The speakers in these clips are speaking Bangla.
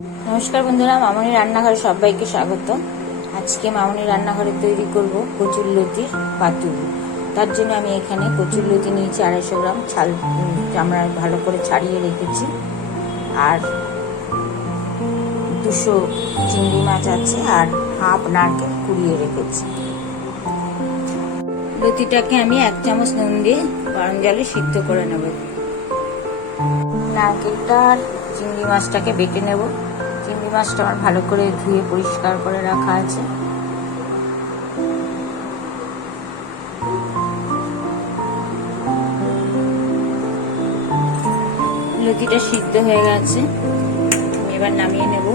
नमस्कार बंधुरा मामनी रान्नाघरे सबाइके स्वागत। आज के मामनी रान्नाघरे तैरी करब कचुर लतिर पातुरि। तार जन्य आमि एखाने कचुर लति निয়েছি 250 ग्राम छाल चामड़ा भालो करे छाड़िए रेखेছি আর 200 চিংড়ি মাছ আছে আর হাফ নারকেল কুড়িয়ে রেখেছি। লতিটাকে আমি 1 চামচ নুন দিয়ে গরম জলে সিদ্ধ করে নেব। নারকেলটা আর চিংড়ি মাছটাকে বেটে নেব। চিংড়ি মাছটা আমার ভালো করে ধুয়ে পরিষ্কার করে রাখা আছে। লতিটা সিদ্ধ হয়ে গেছে, এবার নামিয়ে নেব।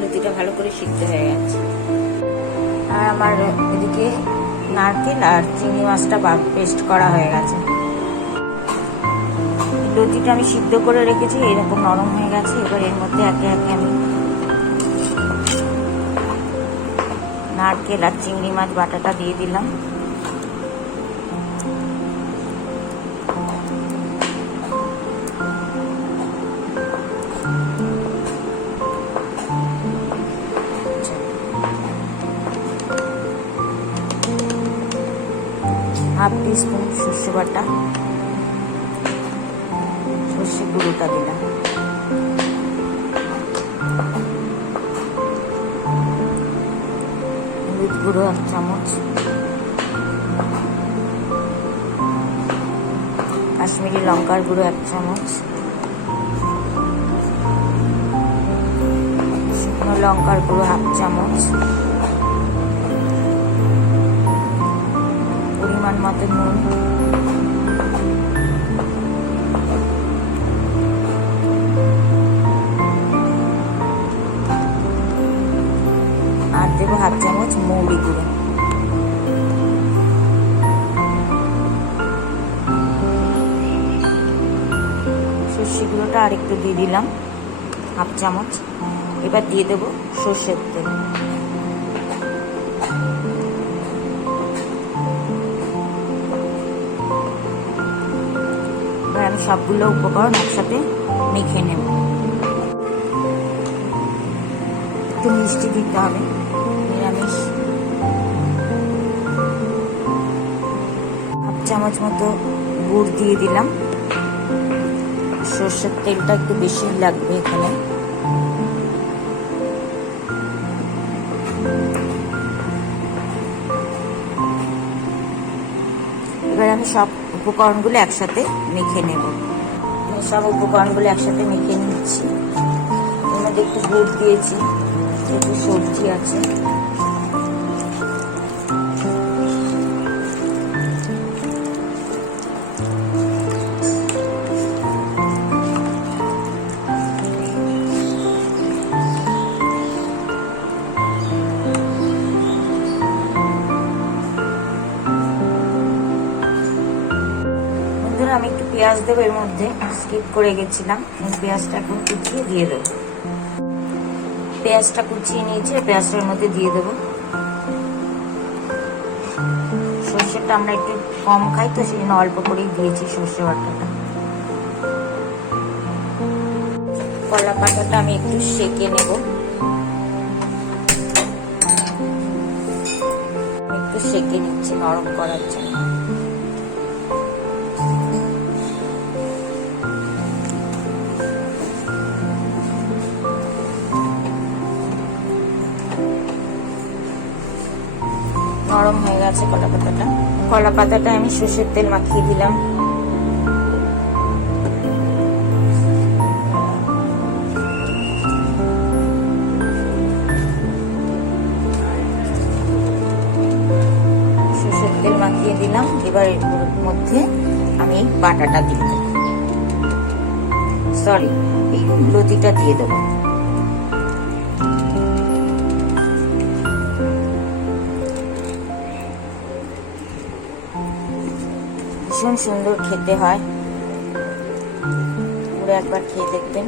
লতিটা ভালো করে সিদ্ধ হয়ে গেছে আর আমার এদিকে নারকেল আর চিংড়ি মাছটা পেস্ট করা হয়ে গেছে। লতিটা আমি সিদ্ধ করে রেখেছি, এরকম নরম হয়ে গেছে। এবার এর মধ্যে একে একে আমি নারকেল আর চিংড়ি মাছ বাটাটা দিয়ে দিলাম। হাফ টিস্পুন সর্ষে বাটা, সর্ষে গুঁড়োটা দিলাম। হলুদ গুঁড়ো 1 চামচ, কাশ্মীরি লঙ্কার গুঁড়ো 1 চামচ, শুকনো লঙ্কার গুঁড়ো 1/2 চামচ, পরিমাণ মতো নুন, আর দেবো 1/2 চামচ মৌরি গুঁড়ো। সর্ষে গুঁড়োটা আর একটু দিয়ে দিলাম 1/2 চামচ। এবার দিয়ে দেবো সর্ষের তেল। এবার আমি সবগুলো উপকরণ একসাথে মেখে নেব। একটু মিষ্টি দিতে হবে, নিরামিষ। 1/2 চামচ মতো গুড় দিয়ে দিলাম। সর্ষের তেলটা একটু বেশি লাগবে এখানে। এবার আমি সব উপকরণগুলো একসাথে মেখে নেব। সব উপকরণগুলো একসাথে মেখে নিচ্ছি। এর মধ্যে একটু গুড় দিয়েছি, একটু সবজি আছে, আমি একটু পেঁয়াজ দেবো এর মধ্যে, স্কিপ করে গেছিলাম। পেঁয়াজটা এখন কুচিয়ে দিয়ে দেবো। পেঁয়াজটা কুচিয়ে নিয়েছি, পেঁয়াজটার মধ্যে দিয়ে দেবো। সর্ষেটা আমরা একটু কম খাই তো সেই জন্য অল্প করেই দিয়েছি সর্ষে বাটাটা। কলা পাতাটা আমি একটু সেঁকে নেব, একটু সেঁকে নিচ্ছি নরম করার জন্য। নরম হয়ে গেছে কলা পাতাটা। কলা পাতাটা আমি সর্ষের তেল মাখিয়ে দিলাম। সর্ষের তেল মাখিয়ে দিলাম। এবার এর মধ্যে আমি বাটাটা দিয়ে দেবো, এই লতিটা দিয়ে দেবো। ভীষণ সুন্দর খেতে হয়, পুরো একবার খেয়ে দেখবেন।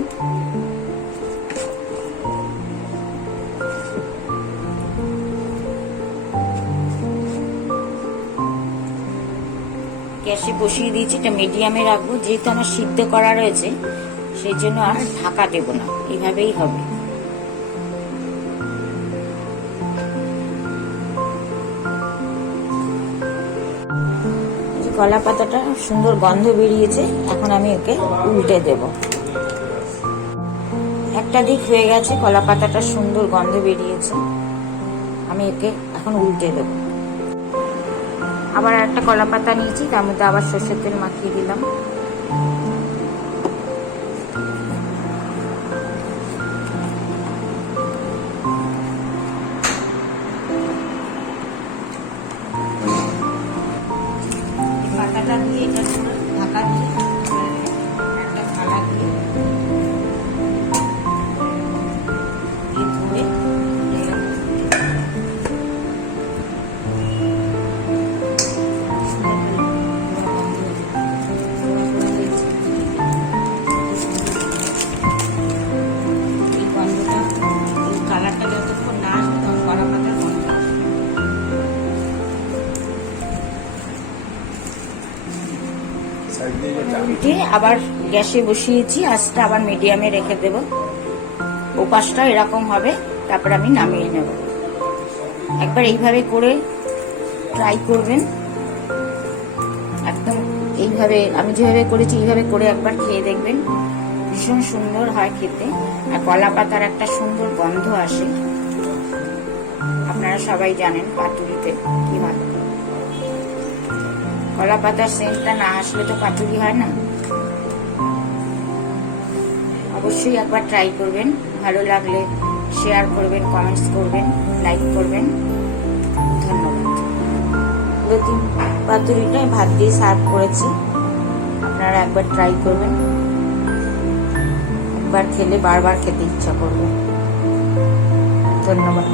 গ্যাসে বসিয়ে দিয়েছি, এটা মিডিয়ামে রাখবো। যেহেতু আমার সিদ্ধ করা রয়েছে সেই জন্য আর ঢাকা দেব না, এইভাবেই হবে। কলা পাতাটা সুন্দর গন্ধ বেরিয়েছে, এখন আমি ওকে উল্টে দেব। একটা দিক হয়ে গেছে, কলা পাতাটা সুন্দর গন্ধ বেরিয়েছে, আমি একে এখন উল্টে দেব। আবার একটা কলা পাতা নিয়েছি, তার মধ্যে আবার সর্ষের তেল মাখিয়ে দিলাম। পাতাটা দিয়ে এটা ঢাকা দিয়ে একটা থালা দিয়ে ধরে এই গন্ধটা, এই কালারটা যতক্ষণ না আসবে তখন কলা পাতার গন্ধ আসবে। উল্টে আবার গ্যাসে বসিয়েছি, আঁচটা আবার মিডিয়ামে রেখে দেব। ওপাশটা এরকম হবে, তারপর আমি নামিয়ে নেব। একবার এইভাবে করে ট্রাই করবেন, একদম এইভাবে আমি যেভাবে করেছি এইভাবে করে একবার খেয়ে দেখবেন, ভীষণ সুন্দর হয় খেতে। আর কলা পাতার একটা সুন্দর গন্ধ আসে, আপনারা সবাই জানেন পাতুরিতে কি হয়। কলা পাতার সেন্টটা না আসলে তো পাতুরি হয় না। অবশ্যই একবার ট্রাই করবেন, ভালো লাগলে শেয়ার করবেন, কমেন্টস করবেন, লাইক করবেন। ধন্যবাদ। লতি পাতুরিটা ভাত দিয়ে সার্ভ করেছি, আপনারা একবার ট্রাই করবেন। একবার খেলে বারবার খেতে ইচ্ছা করবে। ধন্যবাদ।